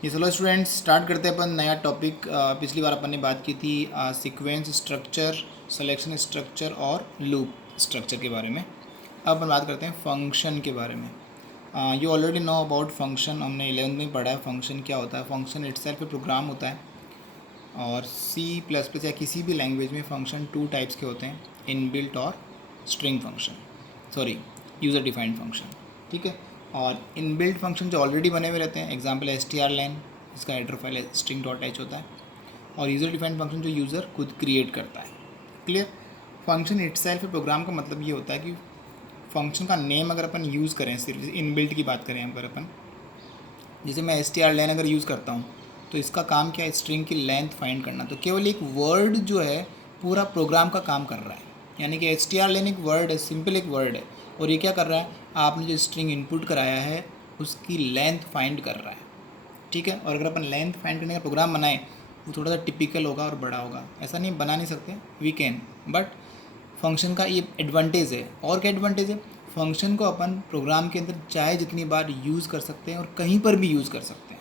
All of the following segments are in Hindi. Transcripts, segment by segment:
ये चलो स्टूडेंट्स स्टार्ट करते हैं अपन नया टॉपिक। पिछली बार अपन ने बात की थी सीक्वेंस स्ट्रक्चर, सिलेक्शन स्ट्रक्चर और लूप स्ट्रक्चर के बारे में। अब अपन बात करते हैं फंक्शन के बारे में। You already know about function, हमने 11th में पढ़ा है फंक्शन क्या होता है। फंक्शन इटसेल्फ प्रोग्राम होता है और C++ या किसी भी लैंग्वेज में फंक्शन टू टाइप्स के होते हैं, इनबिल्ट और string function, sorry user defined function. ठीक है, और इनबिल्ट फंक्शन जो ऑलरेडी बने हुए रहते हैं, एग्जांपल strlen, इसका हेडर फाइल string.h होता है। और यूज़र डिफाइंड फंक्शन जो यूज़र खुद क्रिएट करता है। क्लियर। फंक्शन इटसेल्फ प्रोग्राम का मतलब ये होता है कि फंक्शन का नेम अगर अपन यूज़ करें, सिर्फ इनबिल्ट की बात करें अगर अपन, जैसे मैं strlen अगर यूज़ करता हूँ तो इसका काम क्या है, स्ट्रिंग की लेंथ फाइंड करना। तो केवल एक वर्ड जो है पूरा प्रोग्राम का काम कर रहा है, यानी कि strlen एक वर्ड है, सिंपल एक वर्ड है, और ये क्या कर रहा है, आपने जो स्ट्रिंग इनपुट कराया है उसकी लेंथ फाइंड कर रहा है। ठीक है, और अगर अपन लेंथ फाइंड करने का प्रोग्राम बनाएं वो थोड़ा सा टिपिकल होगा और बड़ा होगा, ऐसा नहीं बना नहीं सकते, वी कैन, बट फंक्शन का ये एडवांटेज है। और क्या एडवांटेज है, फंक्शन को अपन प्रोग्राम के अंदर चाहे जितनी बार यूज़ कर सकते हैं और कहीं पर भी यूज़ कर सकते हैं।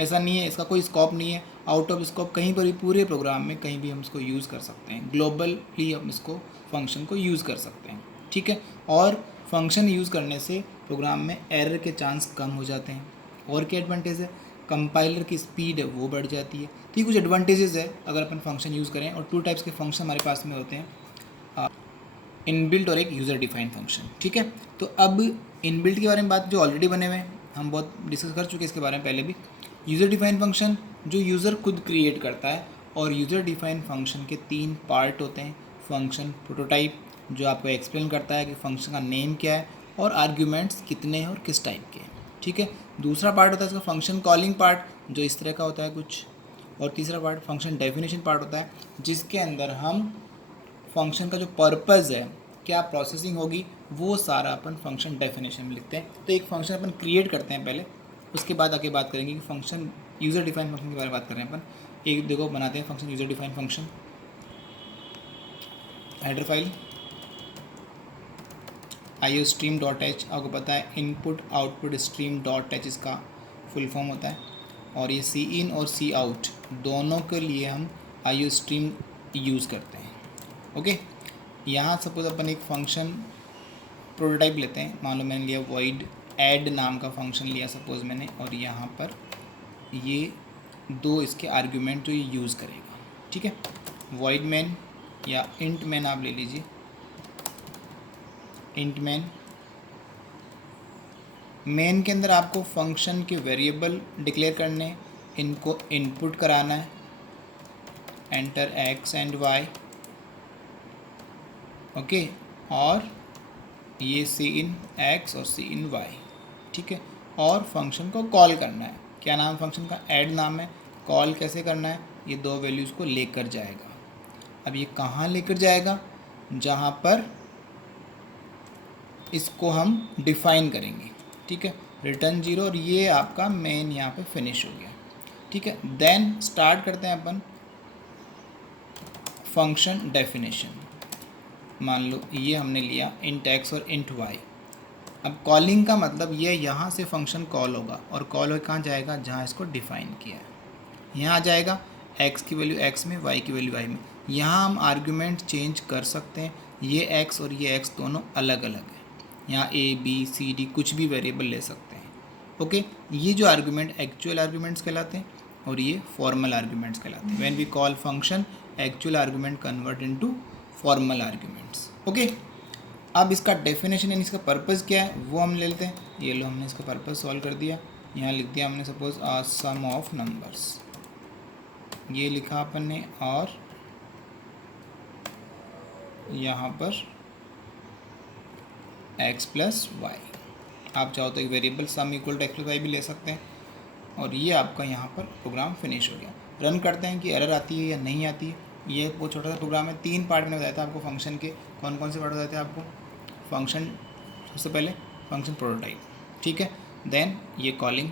ऐसा नहीं है, इसका कोई स्कोप नहीं है, आउट ऑफ स्कोप, कहीं पर भी पूरे प्रोग्राम में कहीं भी हम इसको यूज़ कर सकते हैं। ग्लोबली हम इसको फंक्शन को यूज़ कर सकते हैं। ठीक है, और फंक्शन यूज़ करने से प्रोग्राम में एरर के चांस कम हो जाते हैं। और क्या एडवांटेज है, कंपाइलर की स्पीड है वो बढ़ जाती है। तो ये कुछ एडवांटेजेस है अगर अपन फंक्शन यूज़ करें। और टू टाइप्स के फंक्शन हमारे पास में होते हैं, इनबिल्ट और एक यूज़र डिफाइंड फंक्शन। ठीक है, तो अब इनबिल्ट के बारे में बात, जो ऑलरेडी बने हुए हैं, हम बहुत डिस्कस कर चुके हैं इसके बारे में पहले भी। यूज़र डिफाइंड फंक्शन जो यूज़र खुद क्रिएट करता है, और यूज़र डिफाइंड फंक्शन के तीन पार्ट होते हैं। फंक्शन प्रोटोटाइप जो आपको एक्सप्लेन करता है कि फंक्शन का नेम क्या है और आर्ग्यूमेंट्स कितने हैं और किस टाइप के हैं। ठीक है, दूसरा पार्ट होता है इसका फंक्शन कॉलिंग पार्ट, जो इस तरह का होता है कुछ। और तीसरा पार्ट फंक्शन डेफिनेशन पार्ट होता है, जिसके अंदर हम फंक्शन का जो पर्पज़ है, क्या प्रोसेसिंग होगी, वो सारा अपन फंक्शन डेफिनेशन में लिखते हैं। तो एक फंक्शन अपन क्रिएट करते हैं पहले, उसके बाद आगे बात करेंगे कि फंक्शन यूज़र डिफाइंड फंक्शन के बारे में बात कर रहे हैं अपन। एक देखो बनाते हैं function user defined function, header file iostream.h, आपको पता है इनपुट आउटपुट stream.h इसका फुल फॉर्म होता है। और ये सी इन और सी आउट दोनों के लिए हम iostream यूज़ करते हैं। ओके, यहाँ सपोज अपन एक फंक्शन प्रोटोटाइप लेते हैं, मान लो मैंने लिया void ऐड नाम का फंक्शन लिया सपोज मैंने, और यहाँ पर ये दो इसके आर्ग्यूमेंट जो ये यूज़ करेगा। ठीक है, void main या int main आप ले लीजिए, int main। मेन के अंदर आपको फंक्शन के वेरिएबल डिक्लेयर करने, इनको इनपुट कराना है, enter x and y। Okay, और ये सी इन x और सी इन y। ठीक है, और फंक्शन को कॉल करना है, क्या नाम फंक्शन का, ऐड नाम है। कॉल कैसे करना है, ये दो वैल्यूज़ को लेकर जाएगा। अब ये कहाँ लेकर जाएगा, जहाँ पर इसको हम डिफाइन करेंगे। ठीक है, रिटर्न 0, और ये आपका मेन यहाँ पे फिनिश हो गया। ठीक है, देन स्टार्ट करते हैं अपन फंक्शन डेफिनेशन। मान लो ये हमने लिया इंट x और इंट y। अब कॉलिंग का मतलब ये यहाँ से फंक्शन कॉल होगा, और कॉल हो कहाँ जाएगा, जहाँ इसको डिफाइन किया है, यहाँ आ जाएगा। x की वैल्यू x में, y की वैल्यू y में। यहाँ हम आर्ग्यूमेंट चेंज कर सकते हैं, ये x और ये x दोनों अलग अलग है, यहाँ a b c d कुछ भी वेरिएबल ले सकते हैं। ओके, ये जो आर्ग्यूमेंट एक्चुअल आर्ग्यूमेंट्स कहलाते हैं, और ये फॉर्मल आर्ग्यूमेंट्स कहलाते हैं। When we call function, actual argument convert into formal arguments. Okay, अब इसका डेफिनेशन यानी इसका पर्पज़ क्या है वो हम ले लेते हैं। ये लो, हमने इसका पर्पज़ सॉल्व कर दिया। यहाँ लिख दिया हमने सपोज सम ऑफ नंबर्स, ये लिखा अपन ने, और यहाँ पर x प्लस वाई। आप चाहो तो एक variable sum equal to x plus Y भी ले सकते हैं। और ये आपका यहाँ पर प्रोग्राम फिनिश हो गया। रन करते हैं कि एरर आती है या नहीं आती है। ये वो छोटा सा प्रोग्राम है, 3 पार्ट में बताया था आपको फंक्शन के। कौन कौन से पार्ट बताए थे आपको, फंक्शन सबसे पहले फंक्शन प्रोटोटाइप, ठीक है, देन ये कॉलिंग।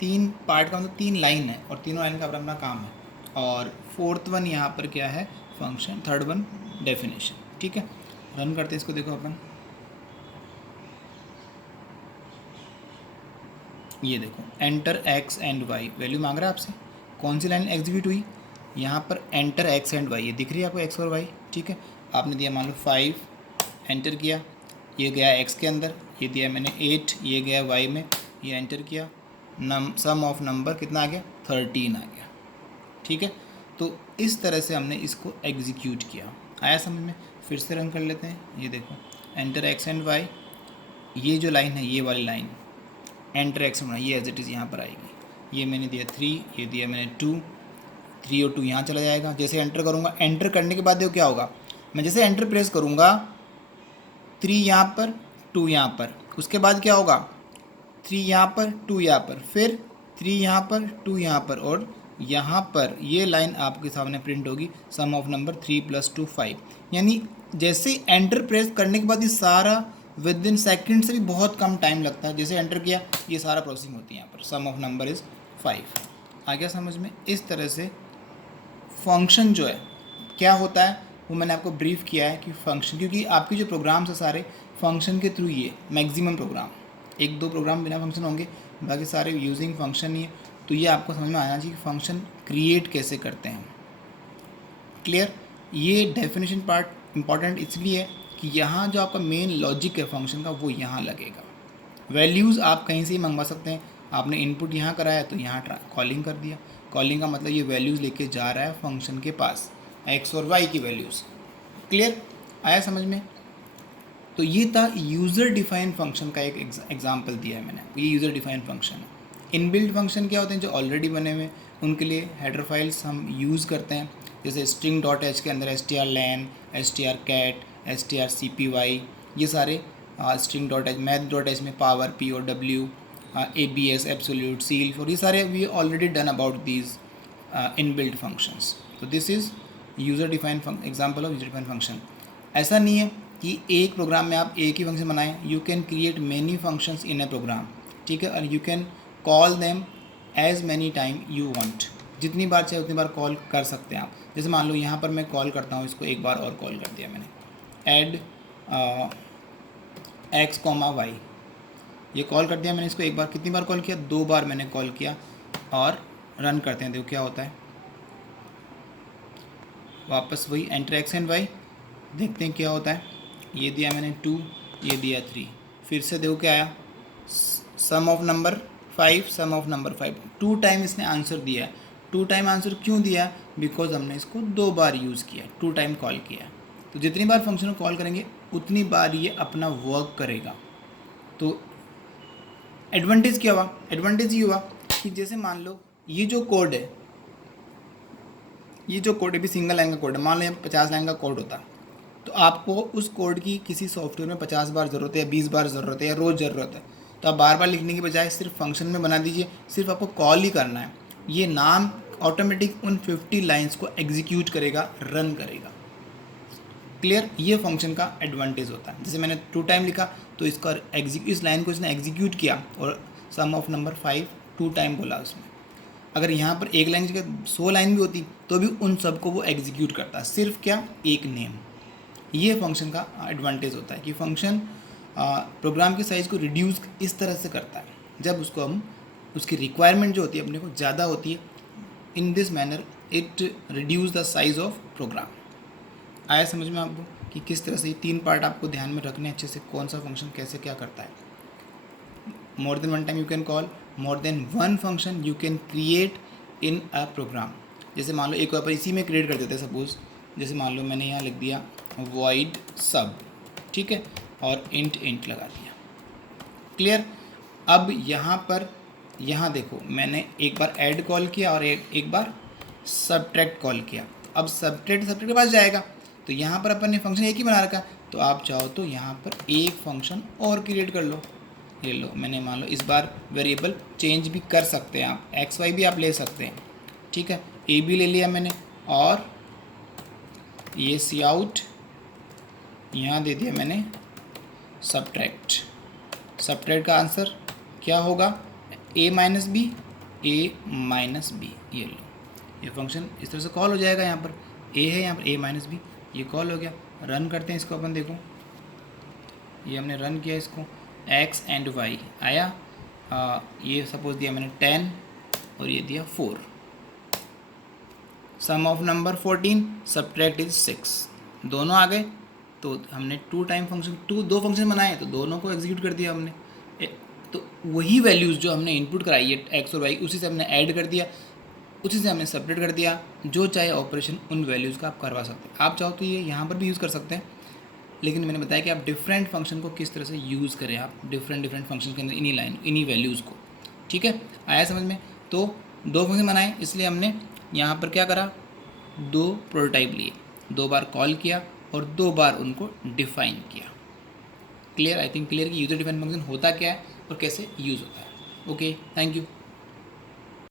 3 पार्ट का मतलब 3 लाइन है, और तीनों लाइन का अपना अपना काम है। और फोर्थ वन यहाँ पर क्या है, फंक्शन। Third one definition. ठीक है, रन करते हैं इसको, देखो अपन ये देखो enter X and Y, value मांग रहा है आपसे, कौन सी लाइन एग्जीक्यूट हुई, यहाँ पर एंटर एक्स एंड वाई, ये दिख रही है आपको एक्स और वाई, ठीक है। आपने दिया मान लो 5, एंटर किया, ये गया एक्स के अंदर, ये दिया मैंने 8, ये गया वाई में, ये एंटर किया, सम ऑफ नंबर कितना आ गया, 13 आ गया, ठीक है। तो इस तरह से हमने इसको एग्जीक्यूट किया, आया समझ में। फिर से रन कर लेते हैं, ये देखो एंटर एक्स एंड वाई, ये जो लाइन है ये वाली line enter X and Y, ये एज इट इज़ यहाँ पर आएगी। ये मैंने दिया 3, ये दिया मैंने 2, 3 और 2 यहाँ चला जाएगा। जैसे एंटर करूँगा, एंटर करने के बाद देखो क्या होगा, मैं जैसे एंटर प्रेस करूँगा 3 यहाँ पर, 2 यहाँ पर, उसके बाद क्या होगा 3 यहाँ पर, 2 यहाँ पर, फिर 3 यहाँ पर, 2 यहाँ पर, और यहाँ पर ये लाइन आपके सामने प्रिंट होगी, सम ऑफ नंबर 3 + 2 5। यानी जैसे एंटर प्रेस करने के बाद ये सारा विद इन सेकेंड से भी बहुत कम टाइम लगता है, जैसे एंटर किया ये सारा प्रोसेसिंग होती है यहाँ पर, सम ऑफ नंबर इज़ 5। आ गया समझ में। इस तरह से फंक्शन जो है क्या होता है वो मैंने आपको ब्रीफ किया है कि फंक्शन, क्योंकि आपके जो प्रोग्राम्स है सारे फंक्शन के थ्रू ही है, मैक्सिमम प्रोग्राम, 1-2 प्रोग्राम बिना फंक्शन होंगे, बाकी सारे यूजिंग फंक्शन ही है। तो ये आपको समझ में आना चाहिए कि फंक्शन क्रिएट कैसे करते हैं। क्लियर। ये डेफिनेशन पार्ट इंपॉर्टेंट इसलिए है कि यहाँ जो आपका मेन लॉजिक है फंक्शन का वो यहाँ लगेगा। वैल्यूज़ आप कहीं से ही मंगवा सकते हैं, आपने इनपुट यहाँ कराया तो यहाँ कॉलिंग कर दिया, कॉलिंग का मतलब ये वैल्यूज़ लेके जा रहा है फंक्शन के पास, एक्स और वाई की वैल्यूज़। क्लियर, आया समझ में। तो ये था यूज़र डिफाइन फंक्शन का एक एग्जांपल दिया है मैंने, ये यूज़र डिफाइन फंक्शन है। इनबिल्ट फंक्शन क्या होते हैं, जो ऑलरेडी बने हुए उनके लिए हेडर फाइल्स हम यूज़ करते हैं, जैसे string.h के अंदर strlen, strcat, strcpy, ये सारे string.h, math.h में power, pow, abs, absolute, seal, for ये सारे we already done about these inbuilt functions. तो this is user define example of user define function. ऐसा नहीं है कि एक प्रोग्राम में आप एक ही फंक्शन बनाएं, you can create many functions in a program, ठीक है, और you can call them as many time you want, जितनी बार चाहे उतनी बार कॉल कर सकते हैं आप। जैसे मान लो यहाँ पर मैं कॉल करता हूँ, इसको एक बार और कॉल कर दिया मैंने, ऐड एक्स कॉमा वाई, ये कॉल कर दिया मैंने इसको एक बार, कितनी बार कॉल किया, 2 बार मैंने कॉल किया, और रन करते हैं, देखो क्या होता है, वापस वही एंटर एक्स एंड वाई, देखते हैं क्या होता है। ये दिया मैंने 2, ये दिया 3, फिर से देखो क्या आया, sum of number 5, sum of number 5, 2 time इसने आंसर दिया। 2 टाइम आंसर क्यों दिया, बिकॉज हमने इसको 2 बार यूज़ किया, 2 टाइम कॉल किया। तो जितनी बार फंक्शन को कॉल करेंगे उतनी बार ये अपना वर्क करेगा। तो एडवांटेज क्या हुआ, एडवांटेज ये हुआ कि जैसे मान लो ये जो कोड है, ये जो कोड है भी सिंगल लाइन का कोड है, मान लो 50 लाइन का कोड होता, तो आपको उस कोड की किसी सॉफ्टवेयर में 50 बार ज़रूरत है या 20 बार ज़रूरत है या रोज़ ज़रूरत है, तो आप बार बार लिखने की बजाय सिर्फ फंक्शन में बना दीजिए, सिर्फ आपको कॉल ही करना है, ये नाम ऑटोमेटिक उन 50 लाइंस को एग्जीक्यूट करेगा, रन करेगा। क्लियर, ये फंक्शन का एडवांटेज होता है। जैसे मैंने 2 टाइम लिखा तो इसका इस लाइन को इसने एग्जीक्यूट किया, और सम ऑफ नंबर 5 2 टाइम बोला उसमें। अगर यहाँ पर एक लाइन की जगह 100 लाइन भी होती तो भी उन सबको वो एग्जीक्यूट करता है, सिर्फ क्या, एक नेम। ये फंक्शन का एडवांटेज होता है कि फंक्शन प्रोग्राम की साइज़ को रिड्यूस इस तरह से करता है, जब उसको हम उसकी रिक्वायरमेंट जो होती है अपने को ज़्यादा होती है, in this manner it reduce the size of program. आया समझ में आपको कि किस तरह से ये 3 पार्ट आपको ध्यान में रखने अच्छे से, कौन सा फंक्शन कैसे क्या करता है। More than 1 time you can call, more than 1 function you can create in a program. जैसे मान लो एक बार इसी में क्रिएट कर देते हैं, सपोज जैसे मान लो मैंने यहाँ लिख दिया void sub, ठीक है, और int लगा दिया। क्लियर। अब यहाँ पर यहाँ देखो मैंने एक बार ऐड कॉल किया और एक बार सब्ट्रैक्ट कॉल किया। अब सब्ट्रैक्ट के पास जाएगा, तो यहाँ पर अपन ने फंक्शन एक ही बना रखा, तो आप चाहो तो यहाँ पर एक फंक्शन और क्रिएट कर लो। ये लो मैंने मान लो इस बार वेरिएबल चेंज भी कर सकते हैं आप, एक्स वाई भी आप ले सकते हैं, ठीक है, ए भी ले लिया मैंने, और ये सी आउट यहाँ दे दिया मैंने सब्ट्रैक्ट। सब्ट्रैक्ट का आंसर क्या होगा, a माइनस बी, ये लो, ये फंक्शन इस तरह से कॉल हो जाएगा। यहाँ पर a है, यहाँ पर a माइनस बी, ये कॉल हो गया। रन करते हैं इसको अपन, देखो ये हमने रन किया इसको, x एंड y आया, ये सपोज दिया मैंने 10 और ये दिया 4। सम ऑफ नंबर 14 सब्ट्रैक्ट इज 6, दोनों आ गए। तो हमने दो फंक्शन बनाए तो दोनों को एग्जीक्यूट कर दिया हमने। तो वही वैल्यूज़ जो हमने इनपुट कराई है एक्स और वाई, उसी से हमने ऐड कर दिया, उसी से हमने सेपरेट कर दिया। जो चाहे ऑपरेशन उन वैल्यूज़ का आप करवा सकते हैं। आप चाहो तो ये यहाँ पर भी यूज़ कर सकते हैं, लेकिन मैंने बताया कि आप डिफरेंट फंक्शन को किस तरह से यूज़ करें, आप डिफरेंट फंक्शन के अंदर इन्हीं वैल्यूज़ को। ठीक है, आया समझ में? तो दो फंक्शन बनाए, इसलिए हमने यहाँ पर क्या करा, दो प्रोटोटाइप लिए, 2 बार कॉल किया और 2 बार उनको डिफाइन किया। क्लियर? आई थिंक क्लियर कि यूज़र डिफाइन फंक्शन होता क्या है और कैसे यूज़ होता है। Okay, thank you.